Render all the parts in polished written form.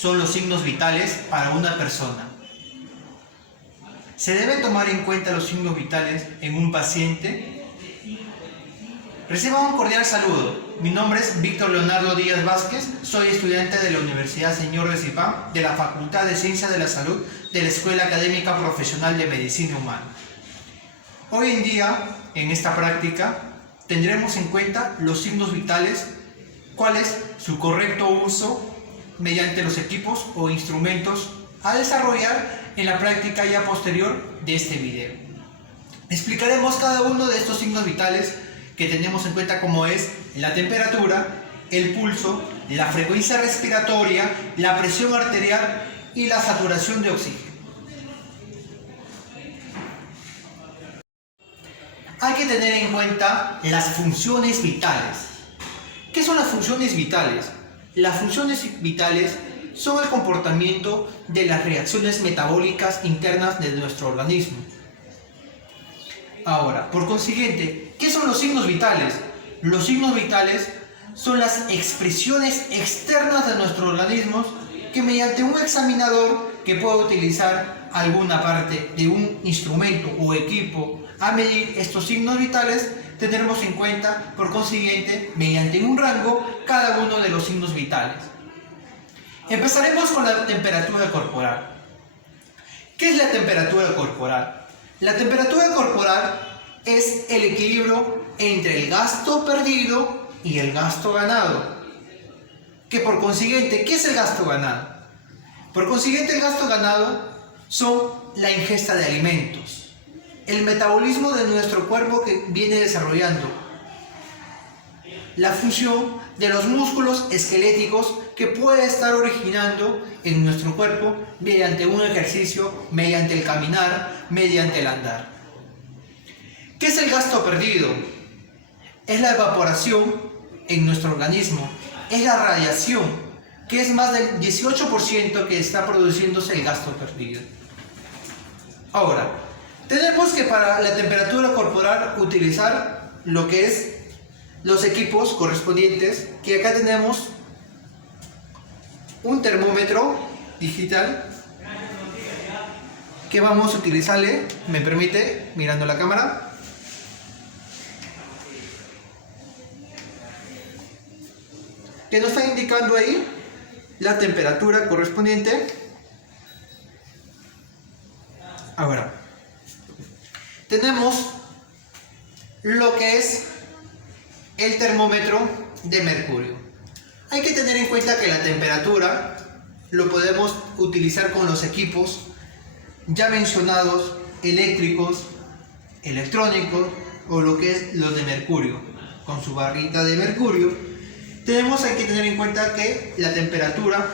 son los signos vitales para una persona? ¿Se deben tomar en cuenta los signos vitales en un paciente? Reciban un cordial saludo. Mi nombre es Víctor Leonardo Díaz Vázquez, soy estudiante de la Universidad Señor de Cipán, de la Facultad de Ciencias de la Salud, de la Escuela Académica Profesional de Medicina Humana. Hoy en día, en esta práctica, tendremos en cuenta los signos vitales, cuál es su correcto uso mediante los equipos o instrumentos a desarrollar en la práctica ya posterior de este video. Explicaremos cada uno de estos signos vitales que tenemos en cuenta, como es la temperatura, el pulso, la frecuencia respiratoria, la presión arterial y la saturación de oxígeno. Hay que tener en cuenta las funciones vitales. ¿Qué son las funciones vitales? Las funciones vitales son el comportamiento de las reacciones metabólicas internas de nuestro organismo. Ahora, por consiguiente, ¿qué son los signos vitales? Los signos vitales son las expresiones externas de nuestro organismo que mediante un examinador que pueda utilizar alguna parte de un instrumento o equipo a medir estos signos vitales, tendremos en cuenta, por consiguiente, mediante un rango, cada uno de los signos vitales. Empezaremos con la temperatura corporal. ¿Qué es la temperatura corporal? La temperatura corporal es el equilibrio entre el gasto perdido y el gasto ganado. Que por consiguiente, ¿qué es el gasto ganado? Por consiguiente, el gasto ganado son la ingesta de alimentos, el metabolismo de nuestro cuerpo que viene desarrollando, la función de los músculos esqueléticos que puede estar originando en nuestro cuerpo mediante un ejercicio, mediante el caminar, mediante el andar. ¿Qué es el gasto perdido? Es la evaporación en nuestro organismo, es la radiación, que es más del 18% que está produciéndose el gasto perdido. Ahora, tenemos que para la temperatura corporal utilizar lo que es los equipos correspondientes, que acá tenemos un termómetro digital que vamos a utilizarle, me permite, mirando la cámara, que nos está indicando ahí la temperatura correspondiente. Ahora, tenemos lo que es el termómetro de mercurio. Hay que tener en cuenta que la temperatura lo podemos utilizar con los equipos ya mencionados, eléctricos, electrónicos o lo que es los de mercurio. Con su barrita de mercurio, hay que tener en cuenta que la temperatura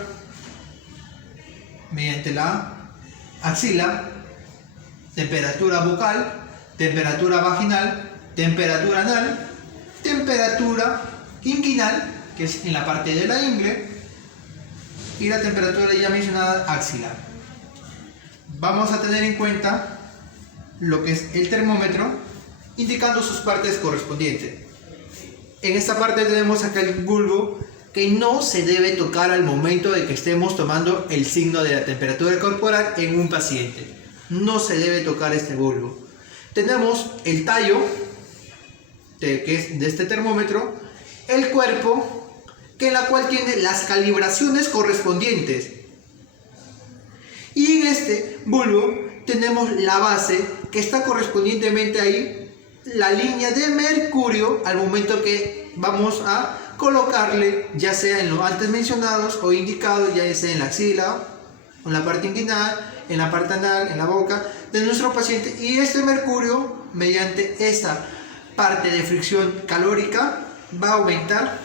mediante la axila, temperatura bucal, temperatura vaginal, temperatura anal, temperatura inguinal, que es en la parte de la ingle, y la temperatura ya mencionada axilar. Vamos a tener en cuenta lo que es el termómetro, indicando sus partes correspondientes. En esta parte tenemos acá el bulbo, que no se debe tocar al momento de que estemos tomando el signo de la temperatura corporal en un paciente. No se debe tocar este bulbo. Tenemos el tallo, que es de este termómetro, el cuerpo, que en la cual tiene las calibraciones correspondientes, y en este bulbo tenemos la base, que está correspondientemente ahí la línea de mercurio al momento que vamos a colocarle, ya sea en los antes mencionados o indicados, ya sea en la axila, en la parte inguinal, en la parte anal, en la boca de nuestro paciente. Y este mercurio, mediante esta parte de fricción calórica, va a aumentar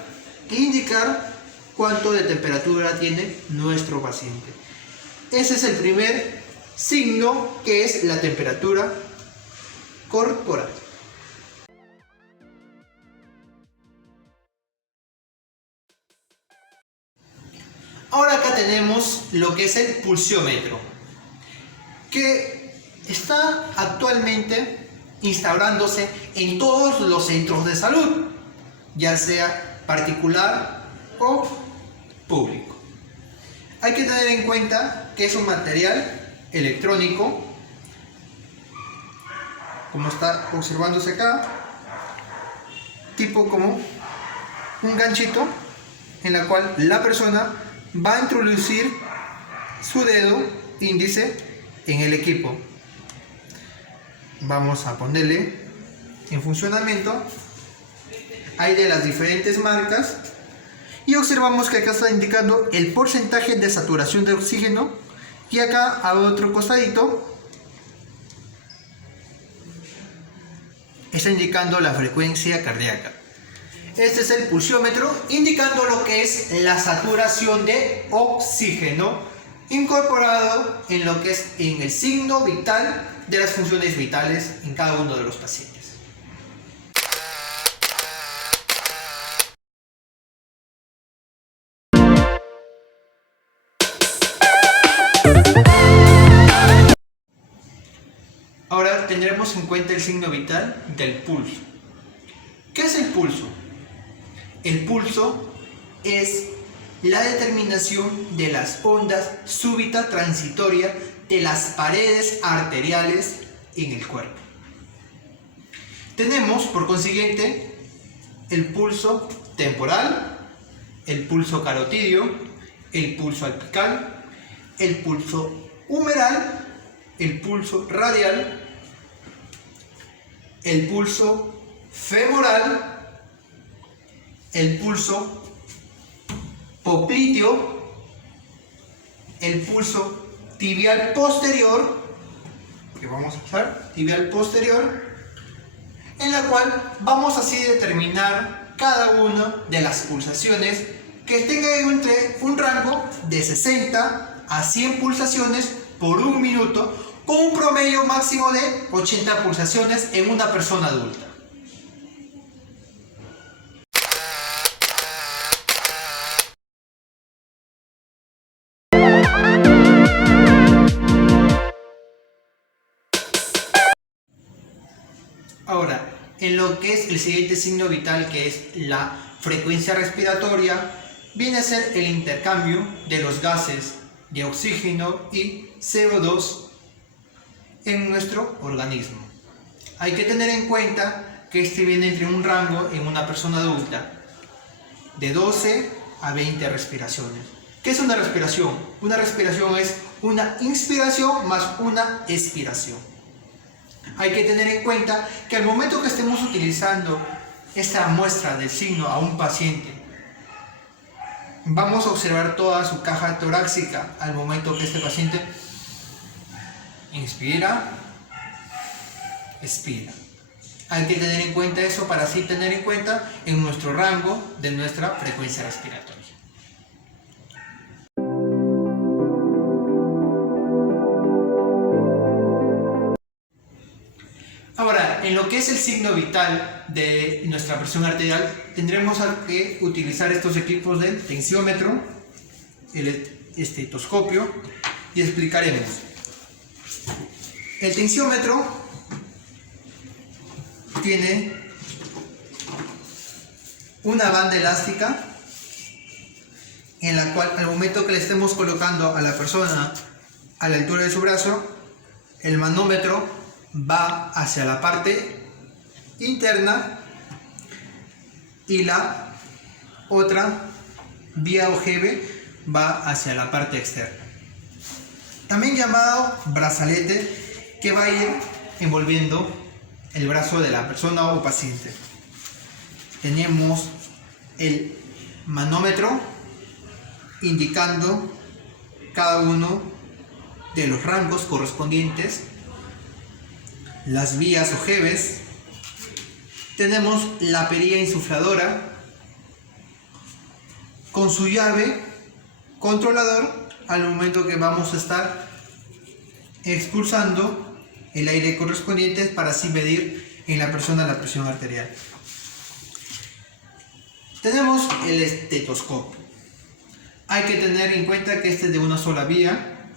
e indicar cuánto de temperatura tiene nuestro paciente. Ese es el primer signo, que es la temperatura corporal. Ahora acá tenemos lo que es el pulsiómetro, que está actualmente instaurándose en todos los centros de salud, ya sea particular o público. Hay que tener en cuenta que es un material electrónico, como está observándose acá, tipo como un ganchito en la cual la persona va a introducir su dedo índice en el equipo. Vamos a ponerle en funcionamiento. Hay de las diferentes marcas y observamos que acá está indicando el porcentaje de saturación de oxígeno y acá a otro costadito está indicando la frecuencia cardíaca. Este es el pulsiómetro indicando lo que es la saturación de oxígeno incorporado en lo que es en el signo vital de las funciones vitales en cada uno de los pacientes. Ahora tendremos en cuenta el signo vital del pulso. ¿Qué es el pulso? El pulso es la determinación de las ondas súbita transitoria de las paredes arteriales en el cuerpo. Tenemos, por consiguiente, el pulso temporal, el pulso carotidio, el pulso apical, el pulso humeral, el pulso radial, el pulso femoral, el pulso popliteo, el pulso tibial posterior, que vamos a usar, tibial posterior, en la cual vamos así a determinar cada una de las pulsaciones que tengan entre un rango de 60 a 100 pulsaciones por un minuto, con un promedio máximo de 80 pulsaciones en una persona adulta. Ahora, en lo que es el siguiente signo vital, que es la frecuencia respiratoria, viene a ser el intercambio de los gases de oxígeno y CO2 en nuestro organismo. Hay que tener en cuenta que este viene entre un rango en una persona adulta de 12 a 20 respiraciones. ¿Qué es una respiración? Una respiración es una inspiración más una expiración. Hay que tener en cuenta que al momento que estemos utilizando esta muestra del signo a un paciente, vamos a observar toda su caja torácica al momento que este paciente inspira, expira. Hay que tener en cuenta eso para así tener en cuenta en nuestro rango de nuestra frecuencia respiratoria. Ahora, en lo que es el signo vital de nuestra presión arterial, tendremos que utilizar estos equipos de tensiómetro, el estetoscopio, y explicaremos. El tensiómetro tiene una banda elástica en la cual al momento que le estemos colocando a la persona a la altura de su brazo, el manómetro va hacia la parte interna y la otra vía ojive va hacia la parte externa, también llamado brazalete, que va a ir envolviendo el brazo de la persona o paciente. Tenemos el manómetro indicando cada uno de los rangos correspondientes, las vías ojeves. Tenemos la perilla insufladora con su llave controlador al momento que vamos a estar expulsando el aire correspondiente para así medir en la persona la presión arterial. Tenemos el estetoscopio. Hay que tener en cuenta que este es de una sola vía,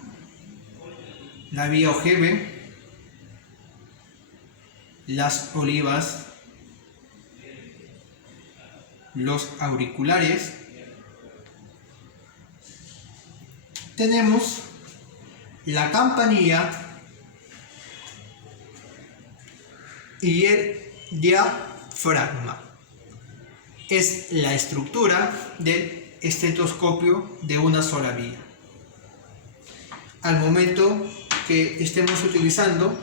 la vía ojeve, las olivas, los auriculares, tenemos la campanilla y el diafragma. Es la estructura del estetoscopio de una sola vía. Al momento que estemos utilizando,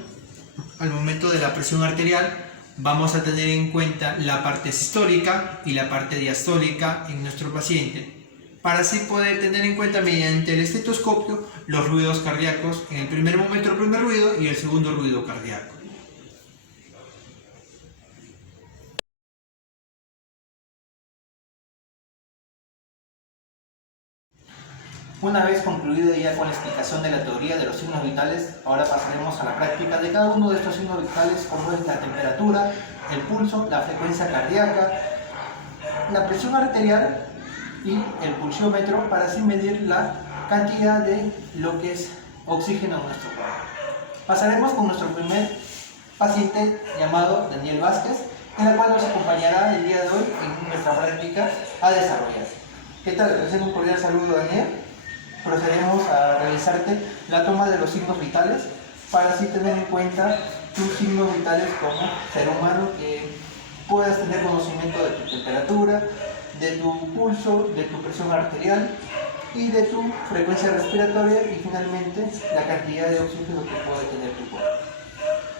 al momento de la presión arterial, vamos a tener en cuenta la parte sistólica y la parte diastólica en nuestro paciente, para así poder tener en cuenta mediante el estetoscopio los ruidos cardíacos, en el primer momento el primer ruido y el segundo ruido cardíaco. Una vez concluido ya con la explicación de la teoría de los signos vitales, ahora pasaremos a la práctica de cada uno de estos signos vitales, como es la temperatura, el pulso, la frecuencia cardíaca, la presión arterial y el pulsiómetro, para así medir la cantidad de lo que es oxígeno en nuestro cuerpo. Pasaremos con nuestro primer paciente llamado Daniel Vázquez, en la cual nos acompañará el día de hoy en nuestra práctica a desarrollar. ¿Qué tal? Les recibo un cordial saludo, Daniel. Procedemos a realizarte la toma de los signos vitales para así tener en cuenta tus signos vitales como ser humano, que puedas tener conocimiento de tu temperatura, de tu pulso, de tu presión arterial y de tu frecuencia respiratoria y finalmente la cantidad de oxígeno que puede tener tu cuerpo.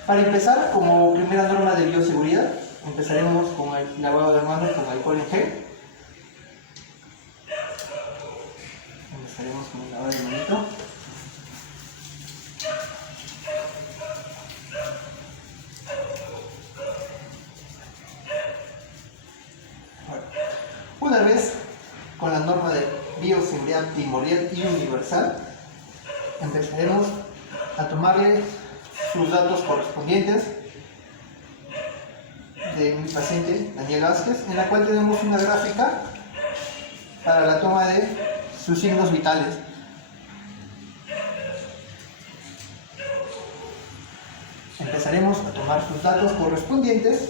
Para empezar, como primera norma de bioseguridad, empezaremos con el lavado de manos con alcohol en gel. Empezaremos con el lavado de manito. Una vez con la norma de bioseguridad primordial y universal, empezaremos a tomarle sus datos correspondientes de mi paciente Daniel Vázquez, en la cual tenemos una gráfica para la toma de sus signos vitales. Empezaremos a tomar sus datos correspondientes,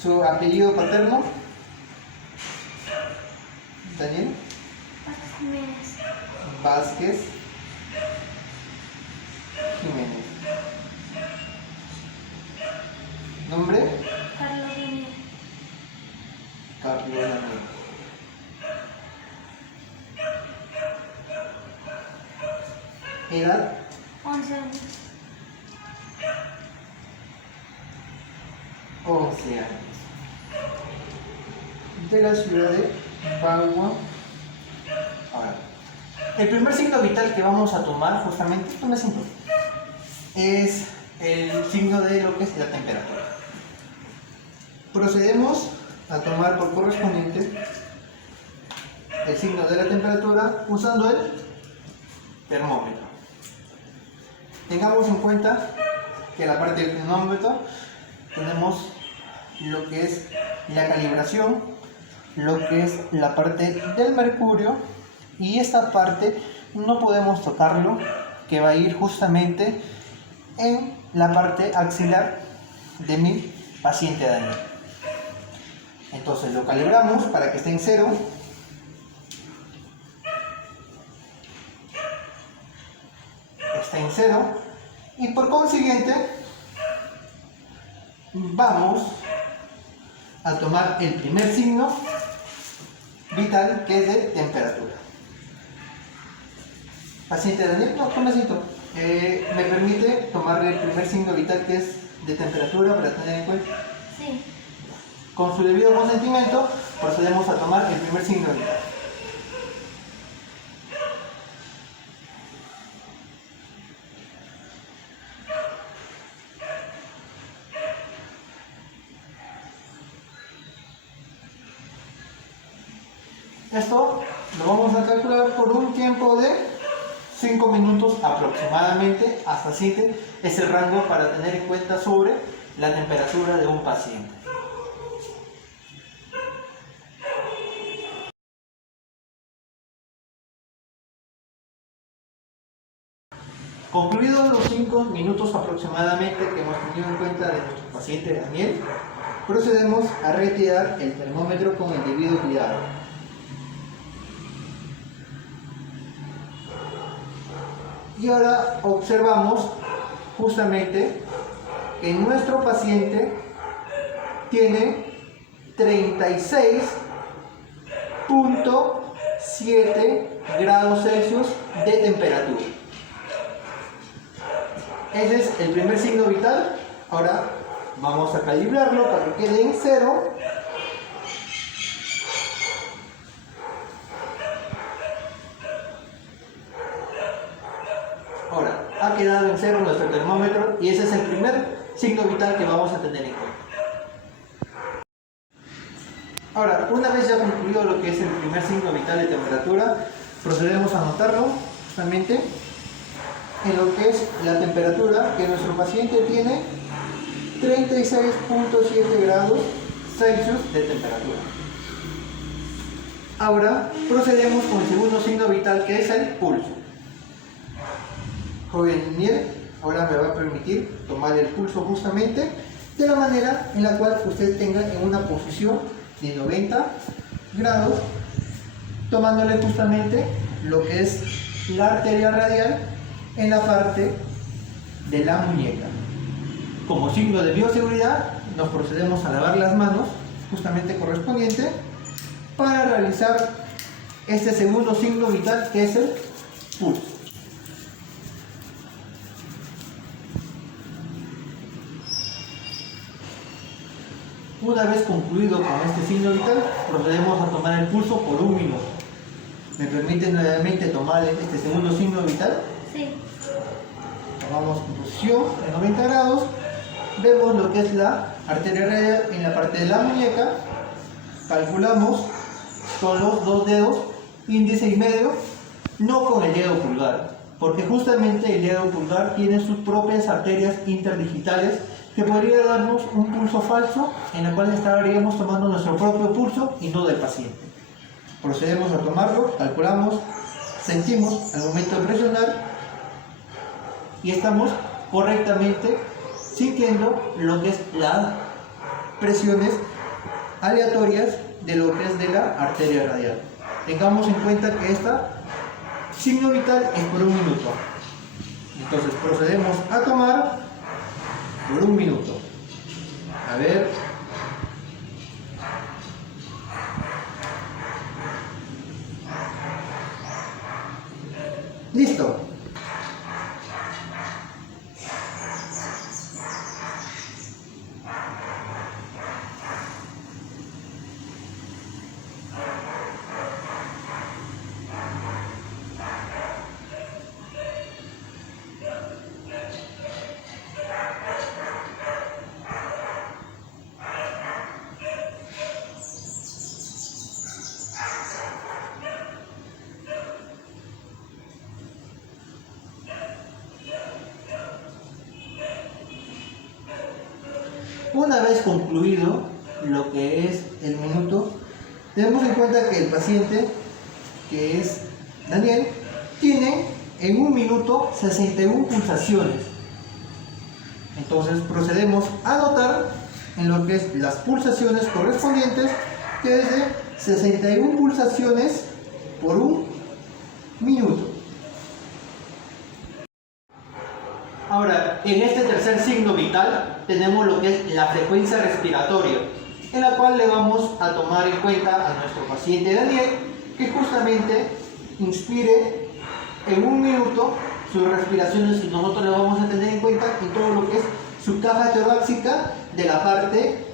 su apellido paterno, Daniel Vázquez Jiménez. Nombre: Carlos Daniel. Edad: 11 años. 11 años. De la ciudad de Bagua. Ahora, el primer signo vital que vamos a tomar, justamente, tome asiento, es el signo de lo que es la temperatura. Procedemos a tomar por correspondiente el signo de la temperatura usando el termómetro. Tengamos en cuenta que en la parte del termómetro tenemos lo que es la calibración, lo que es la parte del mercurio, y esta parte no podemos tocarlo, que va a ir justamente en la parte axilar de mi paciente Daniel. Entonces lo calibramos para que esté en 0. Está en 0 y por consiguiente vamos a tomar el primer signo vital, que es de temperatura. Paciente Daniel, no, tome asiento. ¿Me permite tomar el primer signo vital, que es de temperatura, para tener en cuenta? Sí. Con su debido consentimiento, procedemos a tomar el primer signo vital. Esto lo vamos a calcular por un tiempo de 5 minutos aproximadamente, hasta 7 es el rango para tener en cuenta sobre la temperatura de un paciente. Concluidos los 5 minutos aproximadamente que hemos tenido en cuenta de nuestro paciente Daniel, procedemos a retirar el termómetro con el debido cuidado. Y ahora observamos justamente que nuestro paciente tiene 36.7 grados Celsius de temperatura. Ese es el primer signo vital. Ahora vamos a calibrarlo para que quede en 0. Ahora, ha quedado en 0 nuestro termómetro y ese es el primer signo vital que vamos a tener en cuenta. Ahora, una vez ya concluido lo que es el primer signo vital de temperatura, procedemos a anotarlo justamente en lo que es la temperatura que nuestro paciente tiene, 36.7 grados Celsius de temperatura. Ahora procedemos con el segundo signo vital, que es el pulso. Joven Daniel, ahora me va a permitir tomar el pulso justamente de la manera en la cual usted tenga en una posición de 90 grados, tomándole justamente lo que es la arteria radial en la parte de la muñeca. Como signo de bioseguridad, nos procedemos a lavar las manos justamente correspondiente para realizar este segundo signo vital, que es el pulso. Una vez concluido con este signo vital, procedemos a tomar el pulso por 1 minuto. ¿Me permite nuevamente tomar este segundo signo vital? Sí. Tomamos posición en 90 grados, vemos lo que es la arteria radial en la parte de la muñeca, calculamos con los 2 dedos, índice y medio, no con el dedo pulgar, porque justamente el dedo pulgar tiene sus propias arterias interdigitales que podría darnos un pulso falso en el cual estaríamos tomando nuestro propio pulso y no del paciente. Procedemos a tomarlo, calculamos, sentimos al momento de presionar y estamos correctamente sintiendo lo que es las presiones aleatorias de lo que es de la arteria radial. Tengamos en cuenta que esta signo vital es por 1 minuto. Entonces procedemos a tomar por 1 minuto. A ver. Listo. Una vez concluido lo que es el minuto, tenemos en cuenta que el paciente, que es Daniel, tiene en 1 minuto 61 pulsaciones. Entonces procedemos a anotar en lo que es las pulsaciones correspondientes, que es de 61 pulsaciones por 1 minuto. Ahora, en este tercer signo vital tenemos lo que es la frecuencia respiratoria, en la cual le vamos a tomar en cuenta a nuestro paciente Daniel que justamente inspire en 1 minuto sus respiraciones, y nosotros le vamos a tener en cuenta en todo lo que es su caja torácica de la parte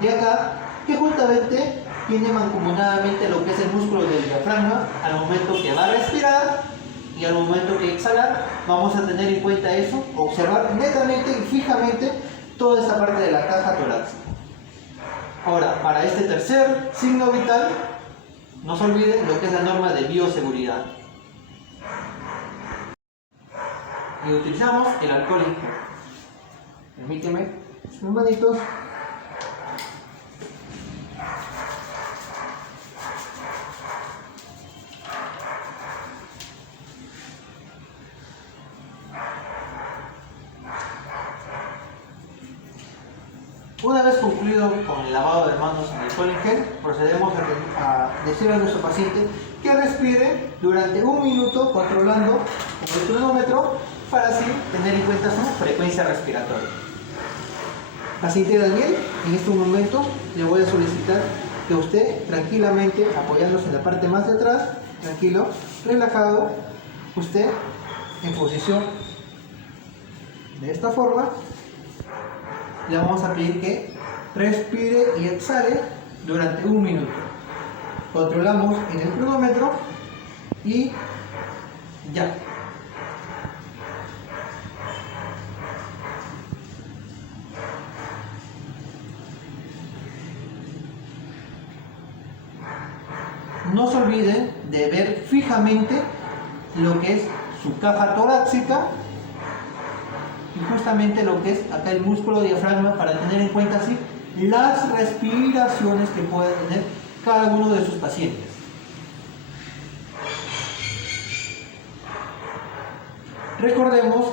de acá, que justamente tiene mancomunadamente lo que es el músculo del diafragma al momento que va a respirar. Y al momento que exhalar, vamos a tener en cuenta eso, observar netamente y fijamente toda esta parte de la caja torácica. Ahora, para este tercer signo vital, no se olviden lo que es la norma de bioseguridad. Y utilizamos el alcohol en gel. Permíteme, sus manitos. Una vez concluido con el lavado de manos en alcohol en gel, procedemos a decirle a nuestro paciente que respire durante 1 minuto controlando con el cronómetro para así tener en cuenta su frecuencia respiratoria. Paciente Daniel, en este momento le voy a solicitar que usted tranquilamente, apoyándose en la parte más de atrás, tranquilo, relajado, usted en posición de esta forma, le vamos a pedir que respire y exhale durante 1 minuto. Controlamos en el cronómetro y ya. No se olviden de ver fijamente lo que es su caja torácica y justamente lo que es acá el músculo diafragma para tener en cuenta así las respiraciones que puede tener cada uno de sus pacientes. Recordemos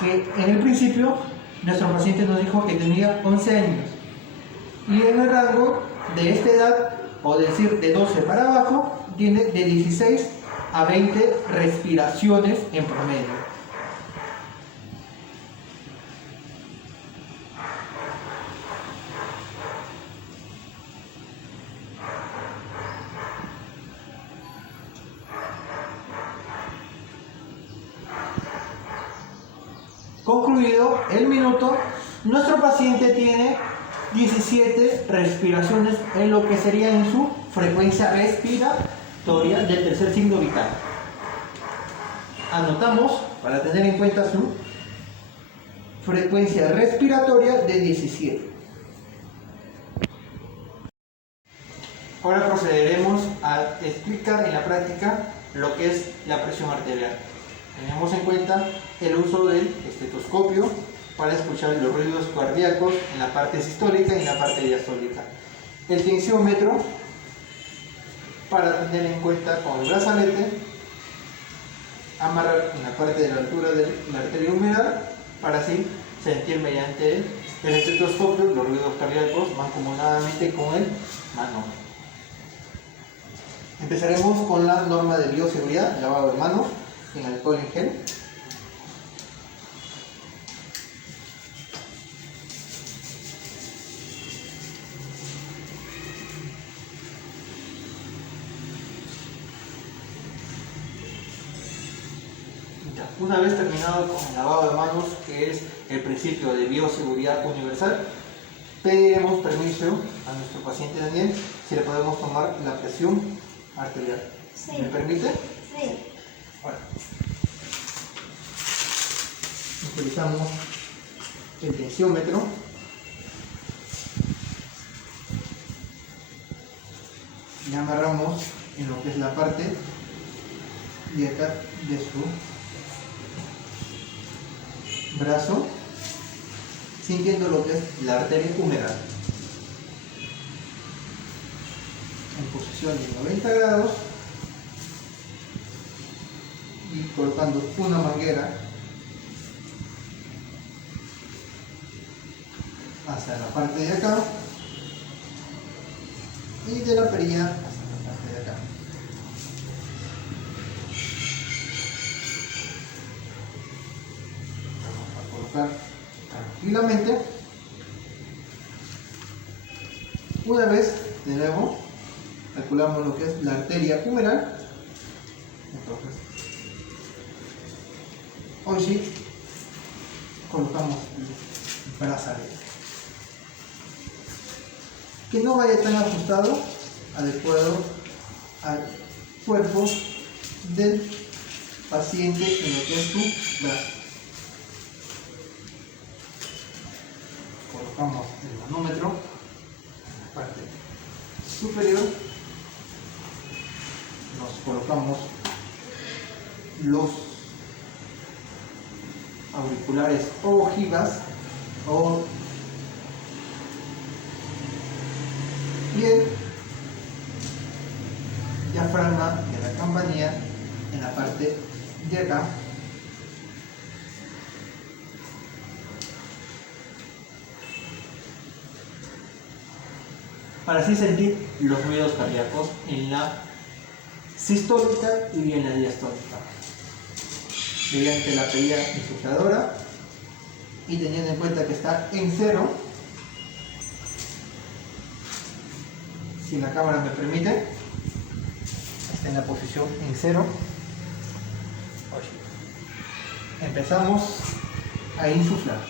que en el principio nuestro paciente nos dijo que tenía 11 años y en el rango de esta edad, o decir de 12 para abajo, tiene de 16 a 20 respiraciones en promedio. Concluido el minuto, nuestro paciente tiene 17 respiraciones en lo que sería en su frecuencia respiratoria del tercer signo vital. Anotamos para tener en cuenta su frecuencia respiratoria de 17. Ahora procederemos a explicar en la práctica lo que es la presión arterial. Tenemos en cuenta el uso del estetoscopio para escuchar los ruidos cardíacos en la parte sistólica y en la parte diastólica. El tensiómetro para tener en cuenta con el brazalete, amarrar en la parte de la altura de la arteria humeral para así sentir mediante el estetoscopio los ruidos cardíacos mancomunadamente con el manómetro. Empezaremos con la norma de bioseguridad, lavado de manos en alcohol en gel. Una vez terminado con el lavado de manos, que es el principio de bioseguridad universal, pediremos permiso a nuestro paciente Daniel si le podemos tomar la presión arterial. Sí. ¿Me permite? Sí. Bueno. Utilizamos el tensiómetro. Y amarramos en lo que es la parte de acá de su brazo, sintiendo lo que es la arteria humeral. En posición de 90 grados y colocando una manguera hacia la parte de acá y de la perilla hacia la parte de acá. Vamos a colocar tranquilamente. Una vez de nuevo calculamos lo que es la arteria humeral. Entonces, hoy sí colocamos el brazalete. Que no vaya tan ajustado, adecuado al cuerpo del paciente en lo que es su brazo. Colocamos el manómetro en la parte superior, nos colocamos los auriculares o ojivas y el diafragma de la campanilla en la parte de acá. Para así sentir los ruidos cardíacos en la sistólica y en la diastólica. mediante la pedida insufladora y teniendo en cuenta que está en 0, si la cámara me permite, está en la posición en 0. Empezamos a insuflar.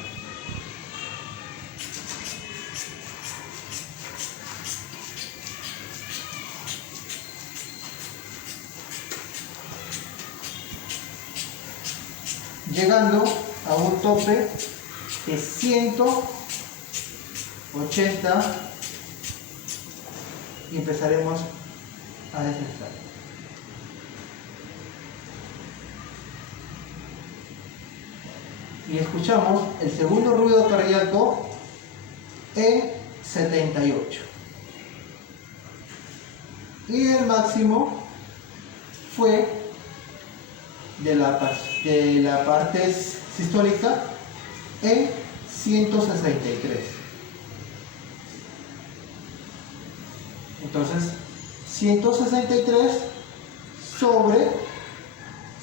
Llegando a un tope de 180 y empezaremos a desinflar. Y escuchamos el segundo ruido cardíaco en 78. Y el máximo fue de la parte sistólica en 163. Entonces, 163 sobre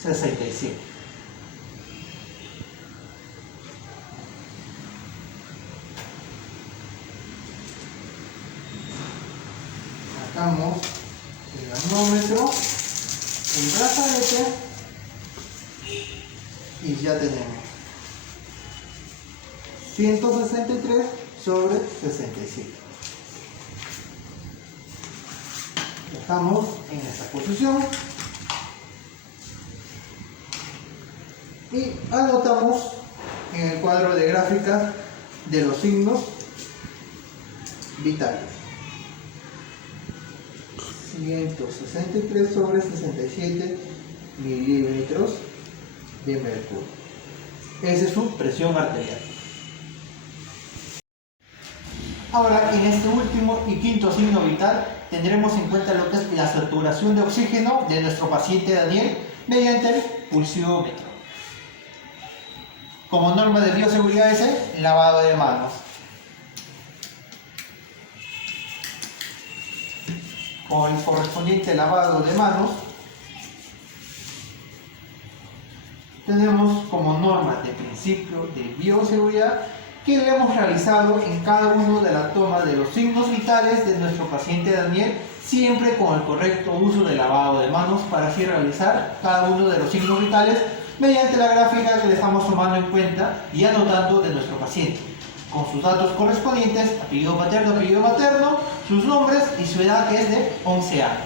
67. Sacamos el manómetro, el brazalete y ya tenemos 163 sobre 67. Dejamos en esta posición y anotamos en el cuadro de gráfica de los signos vitales. 163 sobre 67 milímetros de mercurio. Esa es su presión arterial. Ahora, en este último y quinto signo vital, tendremos en cuenta lo que es la saturación de oxígeno de nuestro paciente Daniel mediante el pulsiómetro. Como norma de bioseguridad es el lavado de manos. Con el correspondiente lavado de manos, tenemos como norma de principio de bioseguridad que lo hemos realizado en cada uno de la toma de los signos vitales de nuestro paciente Daniel, siempre con el correcto uso del lavado de manos para así realizar cada uno de los signos vitales mediante la gráfica que le estamos tomando en cuenta y anotando de nuestro paciente, con sus datos correspondientes, apellido materno, sus nombres y su edad, que es de 11 años.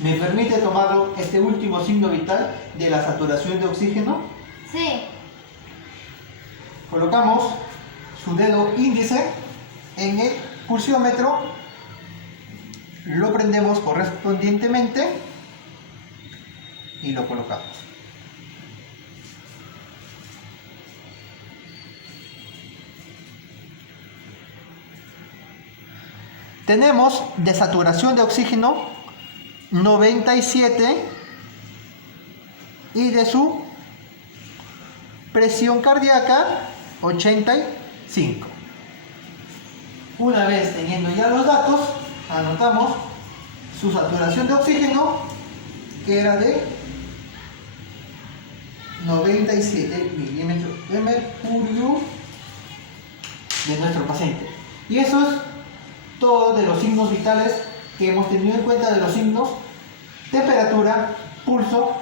¿Me permite tomarlo este último signo vital de la saturación de oxígeno? Sí. Colocamos su dedo índice en el pulsiómetro, lo prendemos correspondientemente y lo colocamos. Tenemos de saturación de oxígeno 97 y de su presión cardíaca 85. Una vez teniendo ya los datos, anotamos su saturación de oxígeno, que era de 97 milímetros de mercurio de nuestro paciente. Y eso es todo de los signos vitales que hemos tenido en cuenta, de los signos: temperatura, pulso,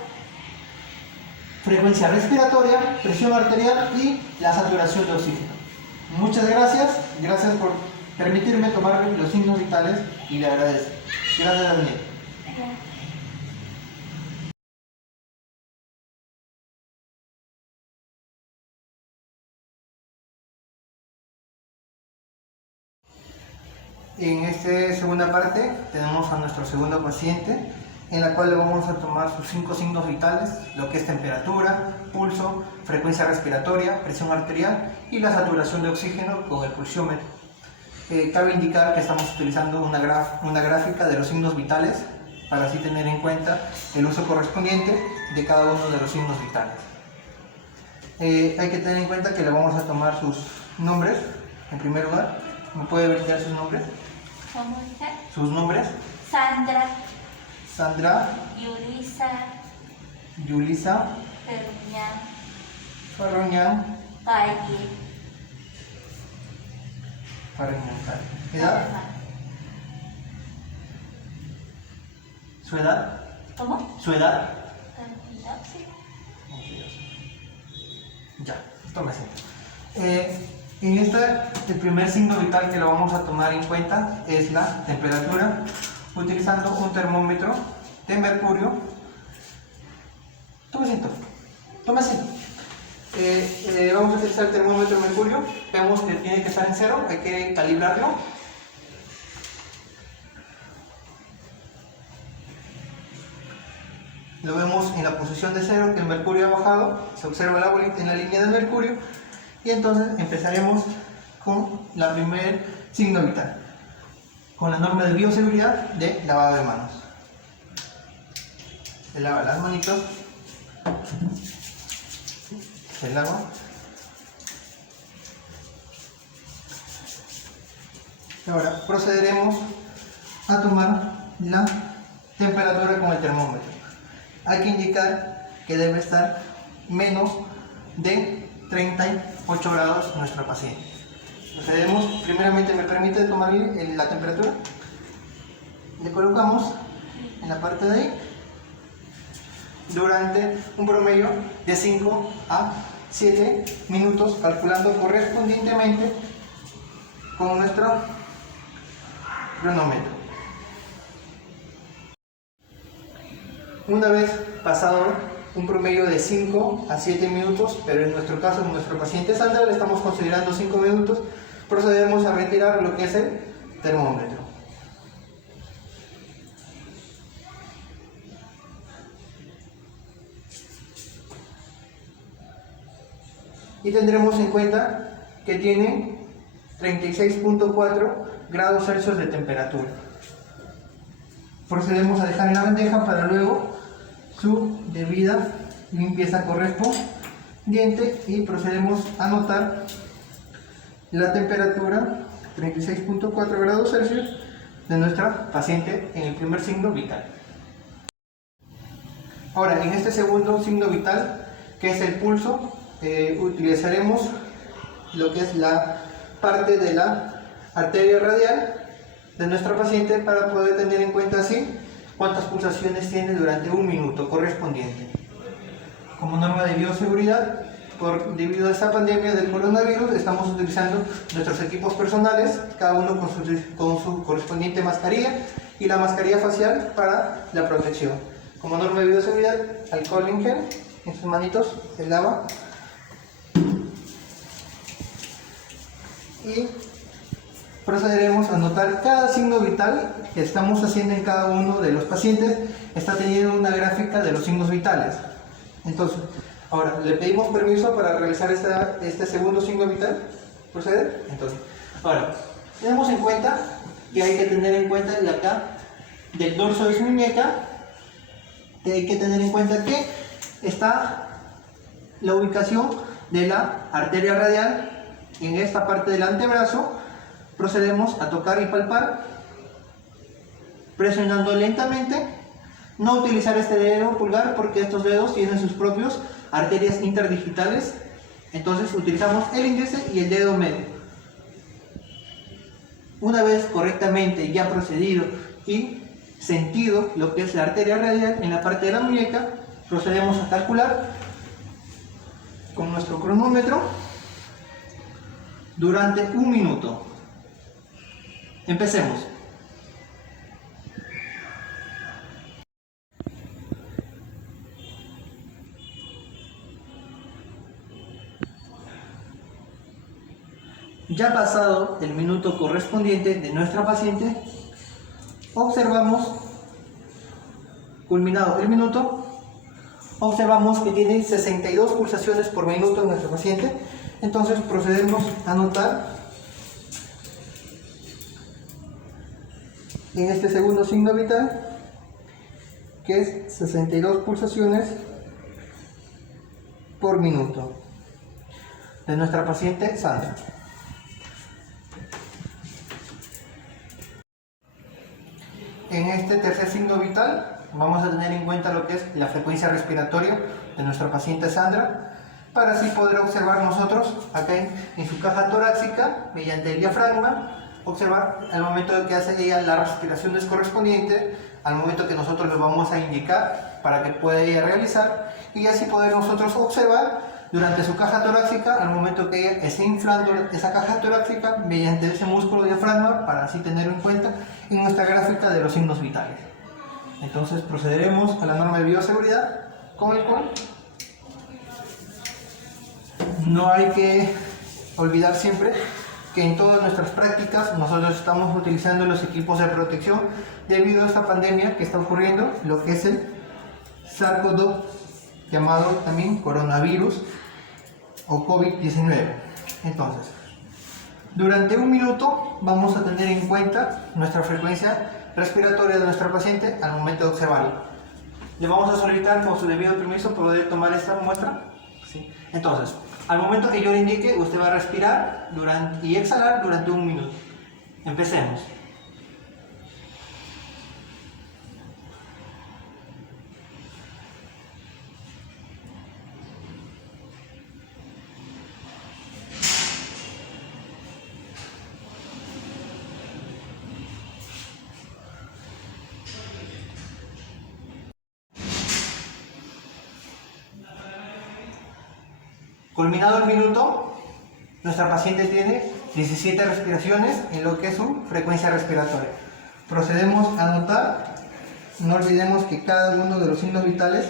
frecuencia respiratoria, presión arterial y la saturación de oxígeno. Muchas gracias por permitirme tomar los signos vitales y le agradezco. Gracias, Daniel. En esta segunda parte tenemos a nuestro segundo paciente, en la cual le vamos a tomar sus 5 signos vitales, lo que es temperatura, pulso, frecuencia respiratoria, presión arterial y la saturación de oxígeno con el pulsiómetro. Cabe indicar que estamos utilizando una gráfica de los signos vitales para así tener en cuenta el uso correspondiente de cada uno de los signos vitales. Hay que tener en cuenta que le vamos a tomar sus nombres. En primer lugar, ¿me puede brindar sus nombres? ¿Cómo dice? ¿Sus nombres? Sandra, Sandra, Yulisa, Yulisa Farroñán Taegui. ¿Edad? ¿Su edad? ¿Cómo? ¿Su edad? 22. Ya, toma asiento. En esta, el primer signo vital que lo vamos a tomar en cuenta es la temperatura, utilizando un termómetro de mercurio. Toma asiento, toma asiento. Vamos a utilizar el termómetro de mercurio. Vemos que tiene que estar en cero, hay que calibrarlo. Lo vemos en la posición de cero, que el mercurio ha bajado, se observa la bolita en la línea del mercurio, y entonces empezaremos con la primer signo vital, con la norma de bioseguridad de lavado de manos. Se lava las manitos, se lava, ahora procederemos a tomar la temperatura con el termómetro. Hay que indicar que debe estar menos de 38 grados nuestro paciente. Procedemos, primeramente me permite tomarle la temperatura. Le colocamos en la parte de ahí durante un promedio de 5 a 7 minutos, calculando correspondientemente con nuestro cronómetro. Una vez pasado un promedio de 5 a 7 minutos, pero en nuestro caso, en nuestro paciente Sandra, le estamos considerando 5 minutos, procedemos a retirar lo que es el termómetro. Y tendremos en cuenta que tiene 36.4 grados Celsius de temperatura. Procedemos a dejar en la bandeja para luego su debida limpieza correspondiente y procedemos a anotar la temperatura 36.4 grados Celsius de nuestra paciente en el primer signo vital. Ahora, en este segundo signo vital, que es el pulso, utilizaremos lo que es la parte de la arteria radial de nuestra paciente para poder tener en cuenta así cuántas pulsaciones tiene durante un minuto correspondiente. Como norma de bioseguridad, debido a esta pandemia del coronavirus, estamos utilizando nuestros equipos personales, cada uno con su correspondiente mascarilla y la mascarilla facial para la protección. Como norma de bioseguridad, alcohol en gel en sus manitos, se lava y procederemos a anotar cada signo vital que estamos haciendo en cada uno de los pacientes. Está teniendo una gráfica de los signos vitales. Entonces, ahora le pedimos permiso para realizar este segundo signo vital. ¿Proceder? Entonces, ahora, tenemos en cuenta que hay que tener en cuenta de acá, del dorso de su muñeca, hay que tener en cuenta que está la ubicación de la arteria radial en esta parte del antebrazo. Procedemos a tocar y palpar, presionando lentamente. No utilizar este dedo pulgar porque estos dedos tienen sus propios arterias interdigitales. Entonces utilizamos el índice y el dedo medio. Una vez correctamente ya procedido y sentido lo que es la arteria radial en la parte de la muñeca, procedemos a calcular con nuestro cronómetro durante un minuto. Empecemos. Ya pasado el minuto correspondiente de nuestra paciente, observamos, culminado el minuto, observamos que tiene 62 pulsaciones por minuto en nuestro paciente. Entonces procedemos a anotar en este segundo signo vital, que es 62 pulsaciones por minuto de nuestra paciente Sandra. En este tercer signo vital vamos a tener en cuenta lo que es la frecuencia respiratoria de nuestra paciente Sandra, para así poder observar nosotros acá en su caja torácica, mediante el diafragma, observar al momento de que hace ella la respiración correspondiente, al momento que nosotros le vamos a indicar para que pueda ella realizar, y así poder nosotros observar durante su caja torácica, al momento que ella esté inflando esa caja torácica mediante ese músculo diafragma, para así tenerlo en cuenta en nuestra gráfica de los signos vitales. Entonces procederemos a la norma de bioseguridad, con el cual no hay que olvidar siempre que en todas nuestras prácticas nosotros estamos utilizando los equipos de protección debido a esta pandemia que está ocurriendo, lo que es el SARS-CoV-2, llamado también coronavirus o COVID-19. Entonces, durante un minuto vamos a tener en cuenta nuestra frecuencia respiratoria de nuestra paciente al momento de observarla. Le vamos a solicitar con su debido permiso poder tomar esta muestra. ¿Sí? Entonces, al momento que yo le indique, usted va a respirar y exhalar durante un minuto. Empecemos. Culminado el minuto, nuestra paciente tiene 17 respiraciones en lo que es su frecuencia respiratoria. Procedemos a anotar, no olvidemos que cada uno de los signos vitales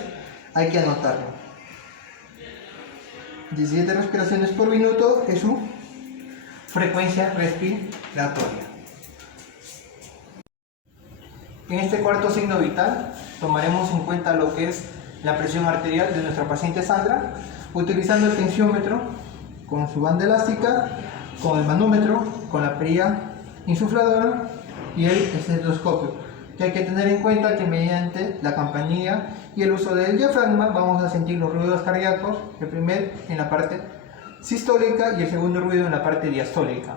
hay que anotarlo. 17 respiraciones por minuto es su frecuencia respiratoria. En este cuarto signo vital tomaremos en cuenta lo que es la presión arterial de nuestra paciente Sandra, utilizando el tensiómetro con su banda elástica, con el manómetro, con la perilla insufladora y el estetoscopio. Que hay que tener en cuenta que mediante la campanilla y el uso del diafragma vamos a sentir los ruidos cardíacos, el primer en la parte sistólica y el segundo ruido en la parte diastólica,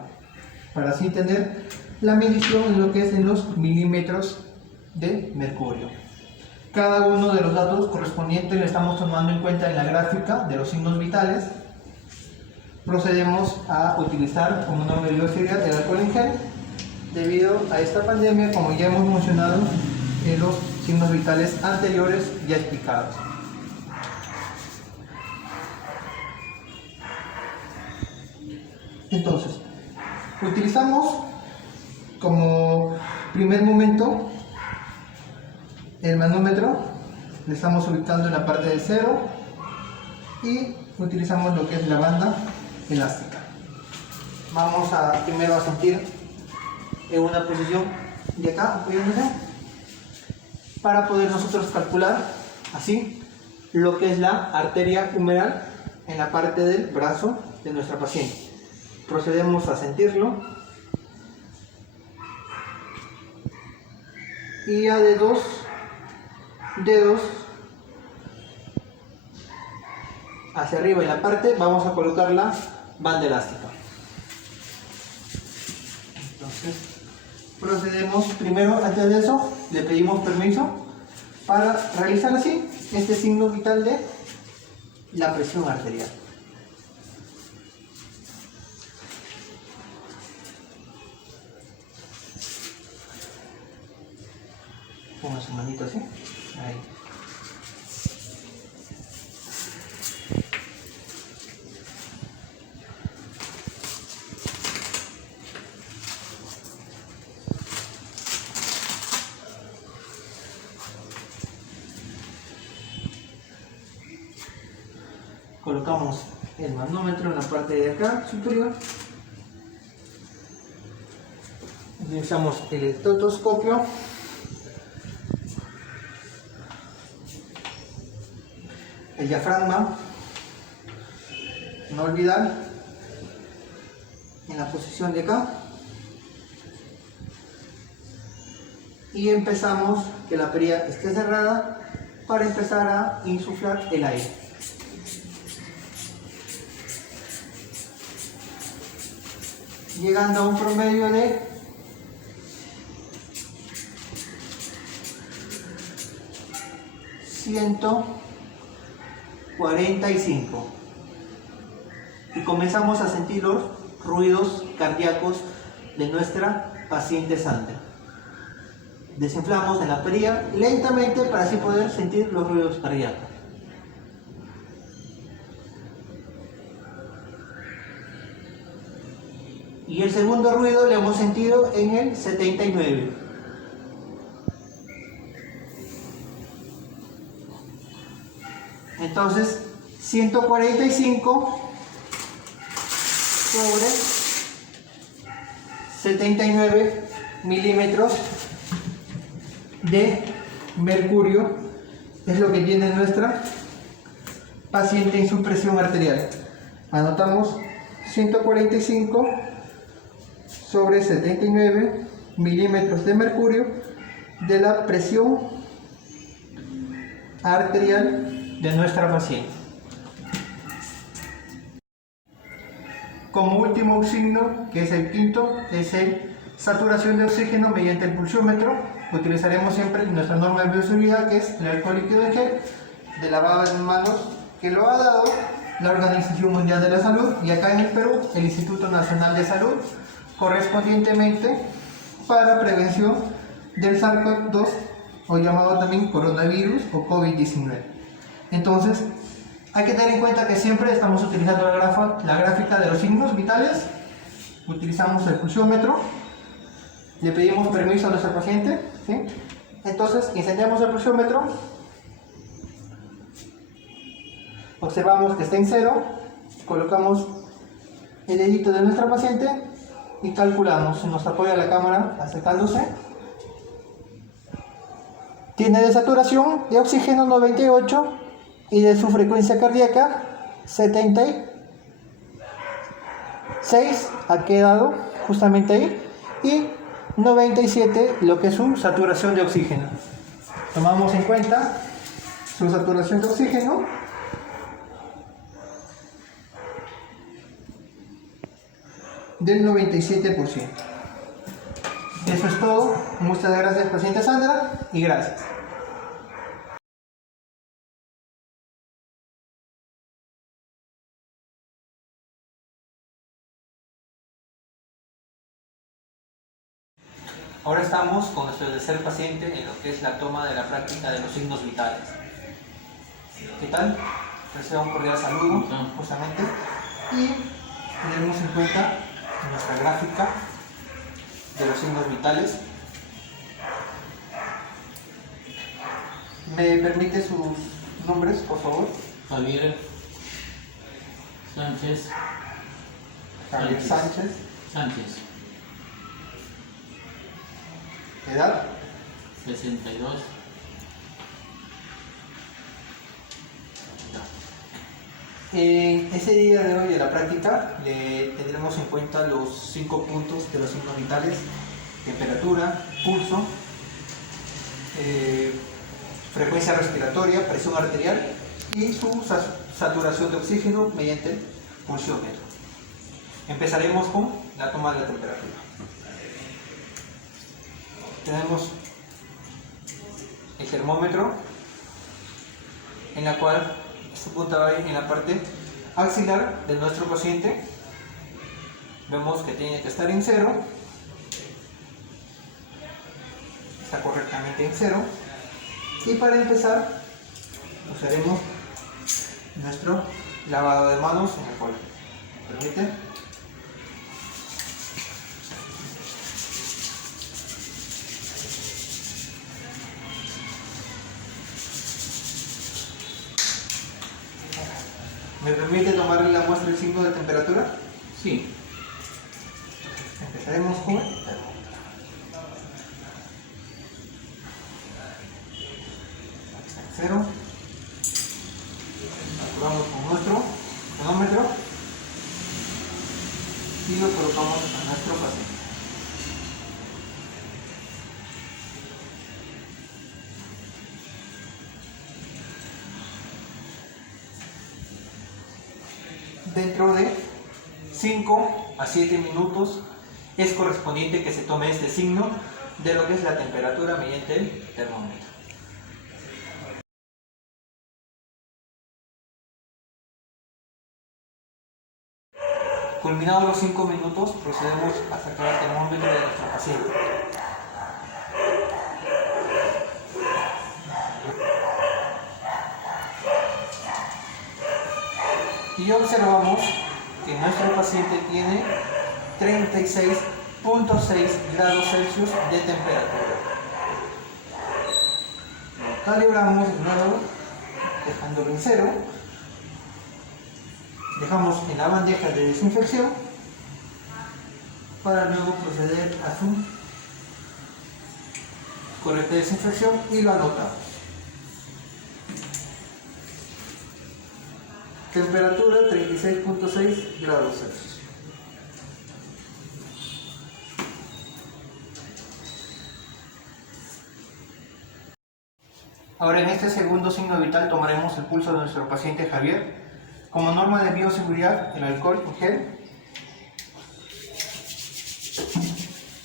para así tener la medición en lo que es en los milímetros de mercurio. Cada uno de los datos correspondientes le estamos tomando en cuenta en la gráfica de los signos vitales. Procedemos a utilizar como norma de bioseguridad el alcohol en gel, debido a esta pandemia, como ya hemos mencionado en los signos vitales anteriores ya explicados. Entonces, utilizamos como primer momento el manómetro, le estamos ubicando en la parte del cero y utilizamos lo que es la banda elástica. Vamos a primero a sentir en una posición de acá, apoyándose, para poder nosotros calcular así lo que es la arteria humeral en la parte del brazo de nuestra paciente. Procedemos a sentirlo y a de dos dedos hacia arriba en la parte vamos a colocar la banda elástica. Entonces procedemos primero, antes de eso le pedimos permiso para realizar así este signo vital de la presión arterial. Ponga su manito así, ahí. Colocamos el manómetro en la parte de acá superior. Utilizamos el estetoscopio. El diafragma, no olvidar, en la posición de acá. Y empezamos que la perilla esté cerrada para empezar a insuflar el aire. Llegando a un promedio de 145. Y comenzamos a sentir los ruidos cardíacos de nuestra paciente Sandra. Desinflamos en la perilla lentamente para así poder sentir los ruidos cardíacos. Y el segundo ruido lo hemos sentido en el 79. Entonces, 145 sobre 79 milímetros de mercurio es lo que tiene nuestra paciente en su presión arterial. Anotamos 145 sobre 79 milímetros de mercurio de la presión arterial de nuestra paciente. Como último signo, que es el quinto, es el saturación de oxígeno mediante el pulsiómetro. Utilizaremos siempre nuestra norma de bioseguridad, que es el alcohol líquido en gel de lavado de manos, que lo ha dado la Organización Mundial de la Salud, y acá en el Perú el Instituto Nacional de Salud, correspondientemente para prevención del SARS-CoV-2, o llamado también coronavirus o COVID-19. Entonces, hay que tener en cuenta que siempre estamos utilizando la gráfica de los signos vitales. Utilizamos el pulsiómetro, le pedimos permiso a nuestro paciente, ¿sí? Entonces encendemos el pulsiómetro, observamos que está en 0, colocamos el dedito de nuestra paciente y calculamos. Nos apoya la cámara acercándose. Tiene de saturación de oxígeno 98 y de su frecuencia cardíaca 76, ha quedado justamente ahí, y 97 lo que es su saturación de oxígeno. Tomamos en cuenta su saturación de oxígeno del 97%. Eso es todo. Muchas gracias, paciente Sandra, y gracias. Ahora estamos con nuestro tercer paciente en lo que es la toma de la práctica de los signos vitales. ¿Qué tal? Reciba un cordial saludo, justamente, y tenemos en cuenta nuestra gráfica de los signos vitales. ¿Me permite sus nombres, por favor? Javier Sánchez. Javier Sánchez. ¿Edad? 62. En ese día de hoy de la práctica le tendremos en cuenta los 5 puntos de los signos vitales: temperatura, pulso, frecuencia respiratoria, presión arterial y su saturación de oxígeno mediante el pulsiómetro. Empezaremos con la toma de la temperatura. Tenemos el termómetro, en la cual su punta va a ir en la parte axilar de nuestro paciente. Vemos que tiene que estar en 0, está correctamente en 0, y para empezar usaremos nuestro lavado de manos, en el cual permite ¿Me permite tomarle la muestra del signo de temperatura? Sí. Empezaremos con el cero. Activamos con nuestro cronómetro y lo colocamos a nuestro paciente. Dentro de 5 a 7 minutos es correspondiente que se tome este signo de lo que es la temperatura mediante el termómetro. Culminados los 5 minutos, procedemos a sacar el termómetro de nuestro paciente. Y observamos que nuestro paciente tiene 36.6 grados Celsius de temperatura. Lo calibramos de nuevo, dejándolo en 0. Dejamos en la bandeja de desinfección para luego proceder a su correcta desinfección y lo anotamos. Temperatura 36.6 grados Celsius. Ahora, en este segundo signo vital tomaremos el pulso de nuestro paciente Javier. Como norma de bioseguridad, el alcohol en gel.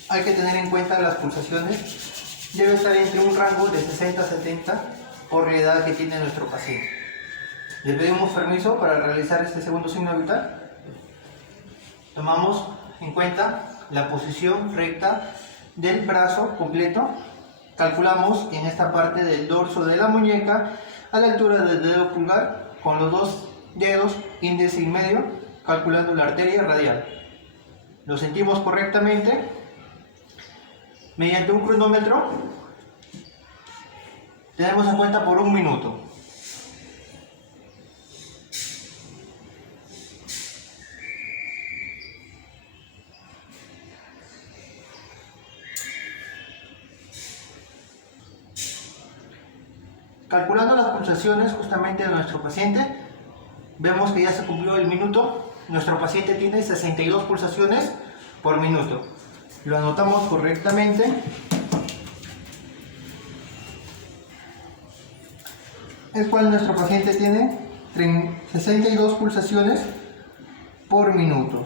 Hay que tener en cuenta las pulsaciones. Debe estar entre un rango de 60 a 70 por la edad que tiene nuestro paciente. Le pedimos permiso para realizar este segundo signo vital. Tomamos en cuenta la posición recta del brazo completo. Calculamos en esta parte del dorso de la muñeca a la altura del dedo pulgar con los dos dedos, índice y medio, calculando la arteria radial. Lo sentimos correctamente mediante un cronómetro. Tenemos en cuenta por 1 minuto. Calculando las pulsaciones justamente de nuestro paciente, vemos que ya se cumplió el minuto. Nuestro paciente tiene 62 pulsaciones por minuto. Lo anotamos correctamente. El cual nuestro paciente tiene 62 pulsaciones por minuto.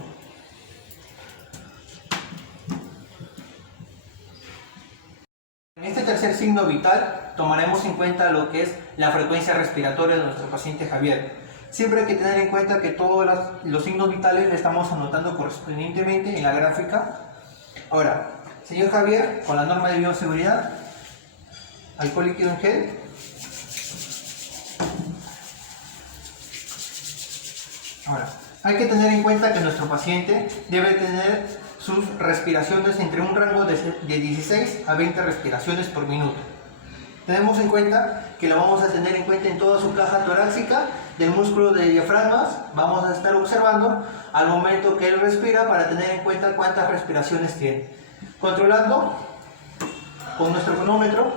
En este tercer signo vital tomaremos en cuenta lo que es la frecuencia respiratoria de nuestro paciente Javier. Siempre hay que tener en cuenta que todos los signos vitales le estamos anotando correspondientemente en la gráfica. Ahora, señor Javier, con la norma de bioseguridad, alcohol líquido en gel. Ahora, hay que tener en cuenta que nuestro paciente debe tener sus respiraciones entre un rango de 16 a 20 respiraciones por minuto. Tenemos en cuenta que lo vamos a tener en cuenta en toda su caja torácica del músculo de diafragmas. Vamos a estar observando al momento que él respira para tener en cuenta cuántas respiraciones tiene. Controlando con nuestro cronómetro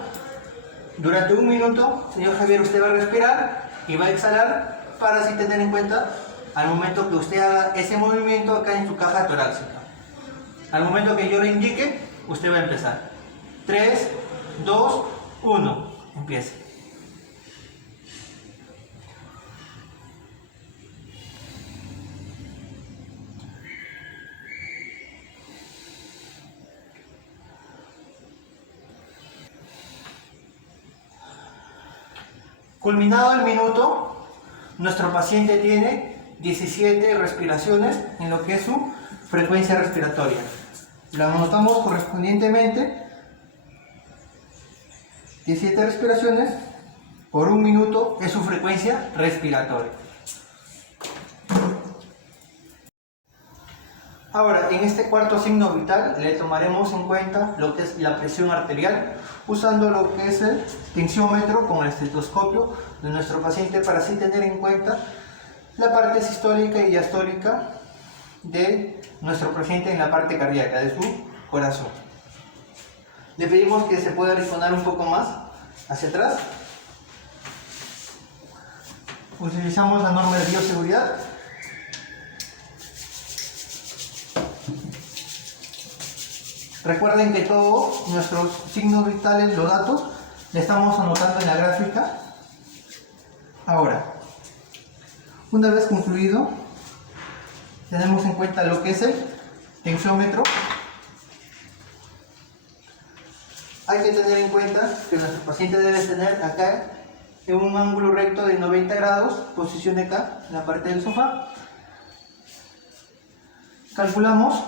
durante 1 minuto, señor Javier, usted va a respirar y va a exhalar para así tener en cuenta al momento que usted haga ese movimiento acá en su caja torácica. Al momento que yo le indique, usted va a empezar. 3, 2, 1. Empieza. Culminado el minuto, nuestro paciente tiene 17 respiraciones en lo que es su frecuencia respiratoria. La anotamos correspondientemente. 17 respiraciones por 1 minuto es su frecuencia respiratoria. Ahora, en este cuarto signo vital le tomaremos en cuenta lo que es la presión arterial, usando lo que es el tensiómetro con el estetoscopio de nuestro paciente para así tener en cuenta la parte sistólica y diastólica de nuestro paciente en la parte cardíaca de su corazón. Le pedimos que se pueda arrinconar un poco más hacia atrás. Utilizamos la norma de bioseguridad. Recuerden que todos nuestros signos vitales, los datos, le estamos anotando en la gráfica. Ahora, una vez concluido, tenemos en cuenta lo que es el tensiómetro. Hay que tener en cuenta que nuestro paciente debe tener acá en un ángulo recto de 90 grados, posición acá, en la parte del sofá. calculamos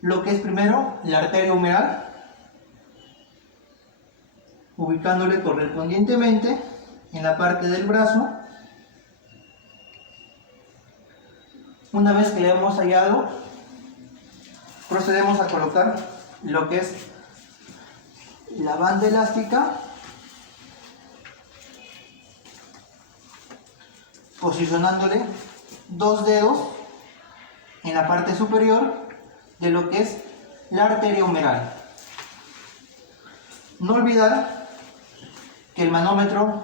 lo que es primero la arteria humeral, ubicándole correspondientemente en la parte del brazo. Una vez que le hemos hallado, procedemos a colocar lo que es la banda elástica, posicionándole 2 dedos en la parte superior de lo que es la arteria humeral. No olvidar que el manómetro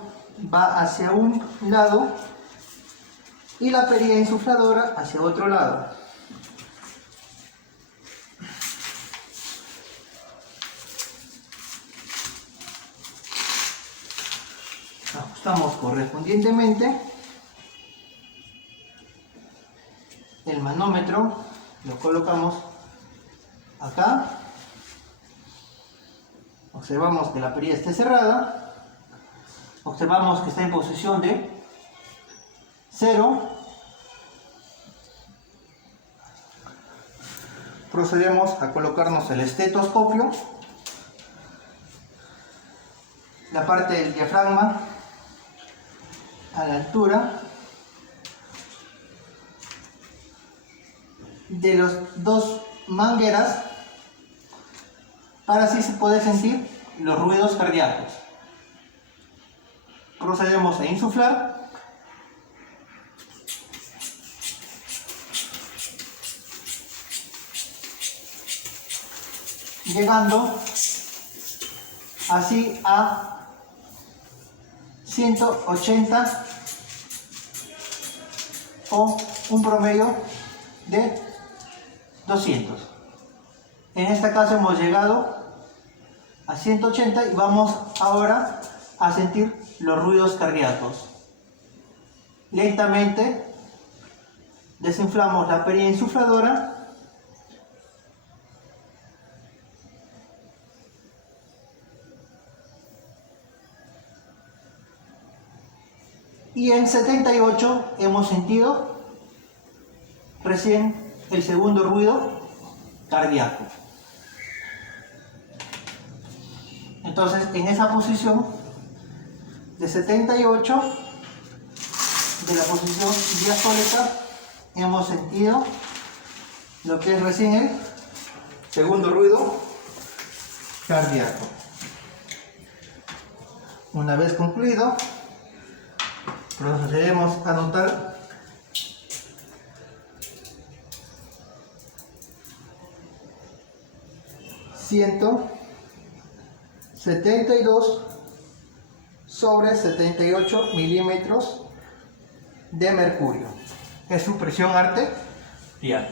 va hacia un lado y la perilla insufladora hacia otro lado. Ajustamos correspondientemente el manómetro, lo colocamos acá, observamos que la perilla esté cerrada, observamos que está en posición de 0, procedemos a colocarnos el estetoscopio, la parte del diafragma a la altura de las 2 mangueras para así se puede sentir los ruidos cardíacos. Procedemos a insuflar. Llegando así a 180 o un promedio de 200. En este caso hemos llegado a 180 y vamos ahora a sentir los ruidos cardíacos. Lentamente desinflamos la perilla insufladora y en 78 hemos sentido recién el segundo ruido cardíaco. Entonces, en esa posición de 78, de la posición diastólica, hemos sentido lo que es recién el segundo ruido cardíaco. Una vez concluido, procederemos a anotar ...172 sobre 78 milímetros de mercurio. Es su presión arterial.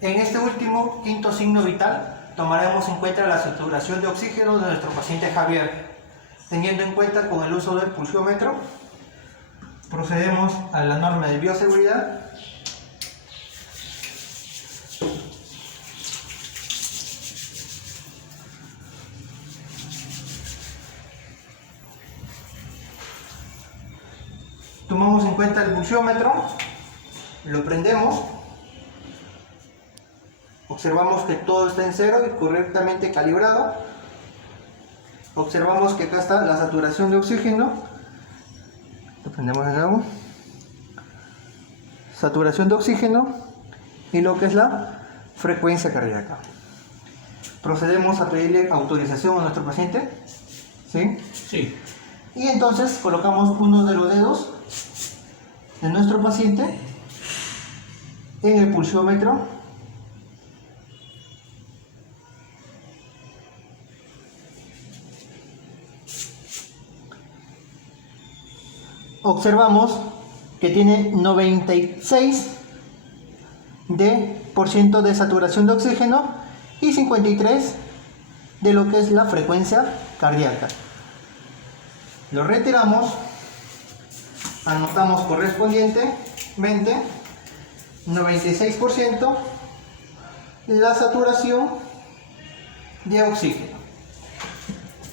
En este último, quinto signo vital, tomaremos en cuenta la saturación de oxígeno de nuestro paciente Javier. Teniendo en cuenta con el uso del pulsiómetro, procedemos a la norma de bioseguridad. Tomamos en cuenta el pulsiómetro, lo prendemos, observamos que todo está en 0 y correctamente calibrado. Observamos que acá está la saturación de oxígeno, lo prendemos de nuevo, saturación de oxígeno y lo que es la frecuencia cardíaca. Procedemos a pedirle autorización a nuestro paciente, ¿sí? Sí. Y entonces colocamos uno de los dedos de nuestro paciente en el pulsiómetro. Observamos que tiene 96% de saturación de oxígeno y 53% de lo que es la frecuencia cardíaca. Lo retiramos, anotamos correspondientemente 96% la saturación de oxígeno.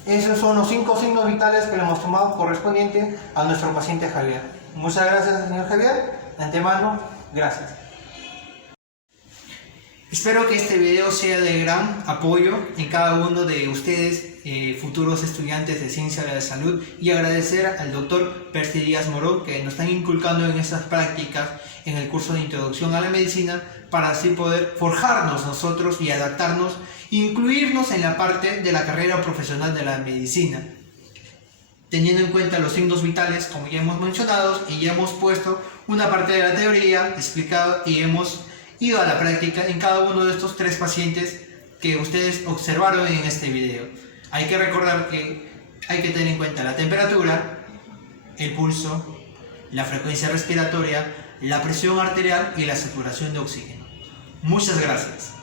Esos son los 5 signos vitales que le hemos tomado correspondiente a nuestro paciente Javier. Muchas gracias, señor Javier. De antemano, gracias. Espero que este video sea de gran apoyo en cada uno de ustedes, futuros estudiantes de Ciencia de la Salud, y agradecer al doctor Percy Díaz Moró que nos están inculcando en estas prácticas en el curso de Introducción a la Medicina, para así poder forjarnos nosotros y adaptarnos, incluirnos en la parte de la carrera profesional de la medicina, teniendo en cuenta los signos vitales, como ya hemos mencionado, y ya hemos puesto una parte de la teoría explicado y hemos ido a la práctica en cada uno de estos 3 pacientes que ustedes observaron en este video. Hay que recordar que hay que tener en cuenta la temperatura, el pulso, la frecuencia respiratoria, la presión arterial y la saturación de oxígeno. Muchas gracias.